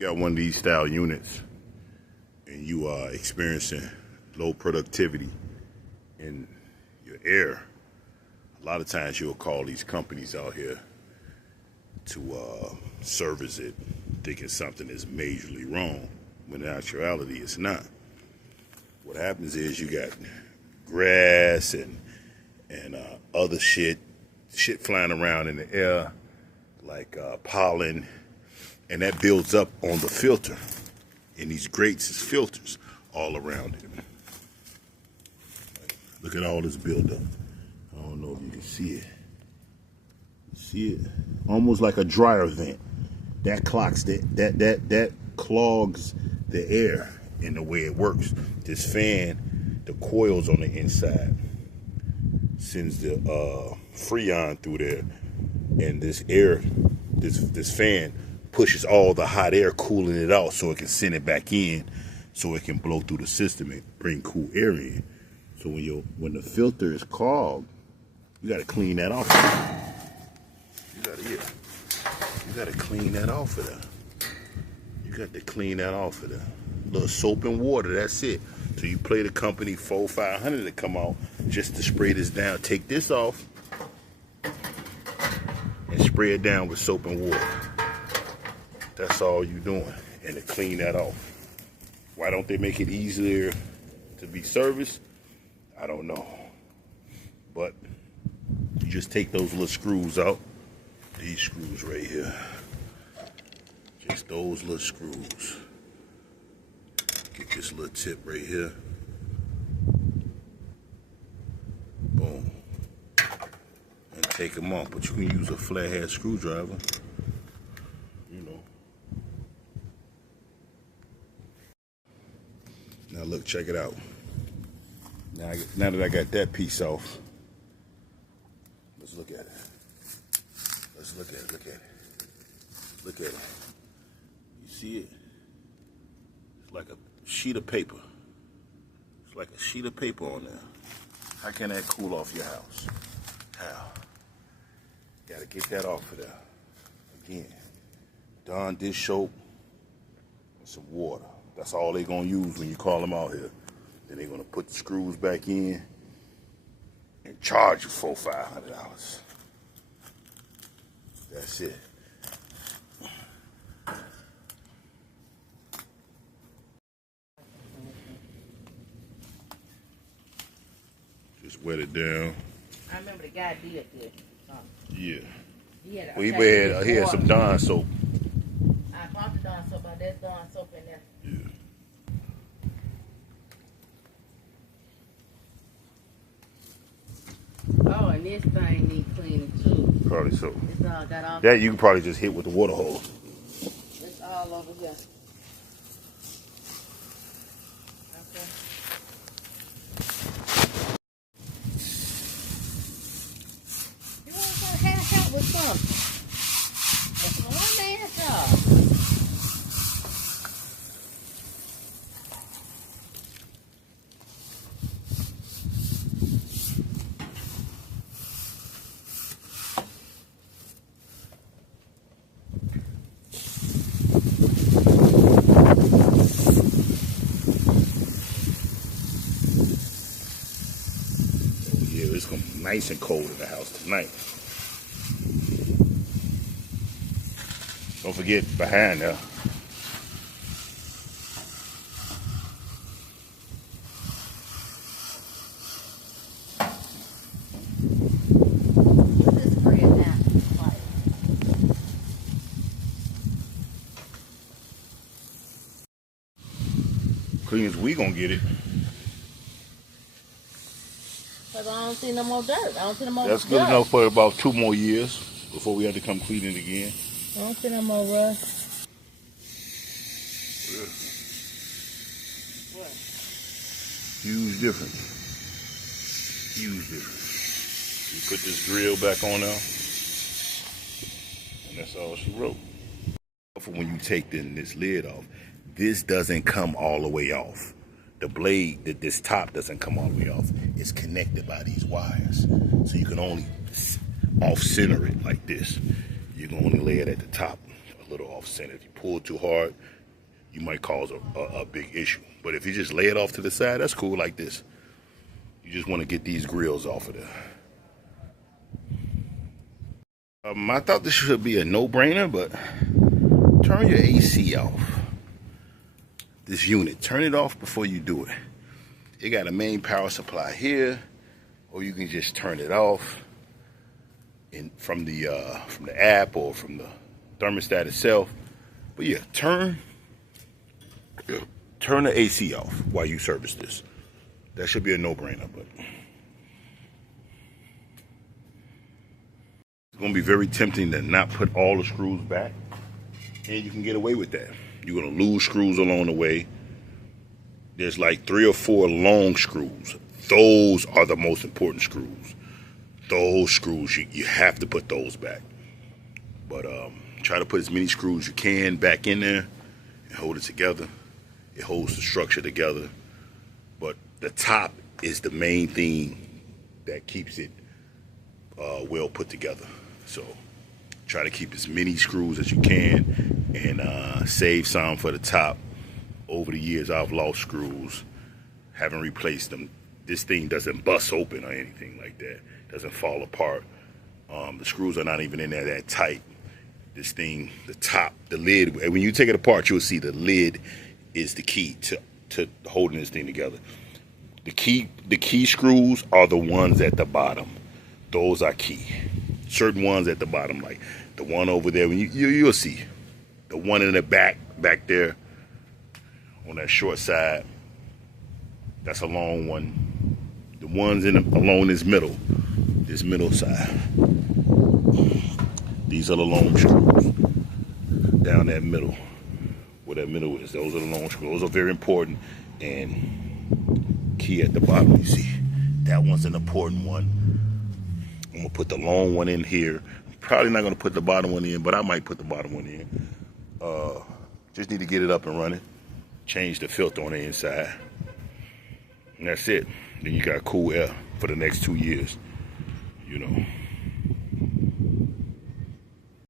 Got one of these style units and you are experiencing low productivity in your air, a lot of times you'll call these companies out here to service it, thinking something is majorly wrong, when in actuality it's not. What happens is you got grass and other shit flying around in the air, like pollen, and that builds up on the filter. And these grates is filters all around it. Look at all this buildup. I don't know if you can see it. See it? Almost like a dryer vent. That clogs that clogs the air in the way it works. This fan, the coils on the inside, sends the freon through there, and this air, this fan pushes all the hot air, cooling it out so it can send it back in, so it can blow through the system and bring cool air in. So when the filter is clogged, you got to clean that off. You got to clean that off of there. You got to clean that off of there. A little soap and water, that's it. So you pay the company $400-500 to come out just to spray this down. Take this off and spray it down with soap and water. That's all you're doing, and to clean that off. Why don't they make it easier to be serviced? I don't know. But you just take those little screws out. These screws right here. Just those little screws. Get this little tip right here. Boom. And take them off. But you can use a flathead screwdriver. You know. Now look, check it out. Now that I got that piece off, let's look at it. Let's look at it, look at it. Look at it. You see it? It's like a sheet of paper. It's like a sheet of paper on there. How can that cool off your house? How? Gotta get that off of there. Again, Dawn dish soap and some water. That's all they're gonna use when you call them out here. Then they're gonna put the screws back in and charge you $400-500. That's it. Just wet it down. I remember the guy did this. Yeah. He had some Dawn soap. I bought the Dawn soap, but there's Dawn soap in there. Yeah. Oh, and this thing needs cleaning too. Probably so. It's all got off. That you can probably just hit with the water hose. It's all over here. Okay. You want to have help with something? It's one man's job. It's gonna be nice and cold in the house tonight. Don't forget behind there. What's this spray now? Clean as we gonna get it. Because I don't see no more dirt. I don't see no more That's good enough for about 2 more years before we have to come clean it again. I don't see no more rust. Yeah. What? Huge difference. Huge difference. You put this grill back on now, and that's all she wrote. For when you take this lid off, this doesn't come all the way off. The blade, this top doesn't come all the way off. It's connected by these wires. So you can only off-center it like this. You can only lay it at the top a little off center. If you pull too hard, you might cause a big issue. But if you just lay it off to the side, that's cool like this. You just want to get these grills off of there. I thought this should be a no-brainer, but turn your AC off. This unit, turn it off before you do it. It got a main power supply here, or you can just turn it off from the app or from the thermostat itself. But yeah, turn the AC off while you service this. That should be a no-brainer, but it's gonna be very tempting to not put all the screws back, and you can get away with that. You're gonna lose screws along the way. There's like 3 or 4 long screws. Those are the most important screws. Those screws, you have to put those back. But try to put as many screws as you can back in there and hold it together. It holds the structure together. But the top is the main thing that keeps it well put together. So try to keep as many screws as you can and save some for the top. Over the years, I've lost screws, haven't replaced them. This thing doesn't bust open or anything like that. Doesn't fall apart. The screws are not even in there that tight. This thing, the top, the lid, when you take it apart, you'll see the lid is the key to holding this thing together. The key screws are the ones at the bottom. Those are key. Certain ones at the bottom, like the one over there, when you'll see. The one in the back there on that short side, that's a long one. The ones along this middle side, these are the long screws. Down that middle, where that middle is, those are the long screws. Those are very important. And key at the bottom, you see, that one's an important one. I'm gonna put the long one in here. I'm probably not gonna put the bottom one in, but I might put the bottom one in. Just need to get it up and running. Change the filter on the inside. And that's it. Then you got cool air for the next 2 years, you know.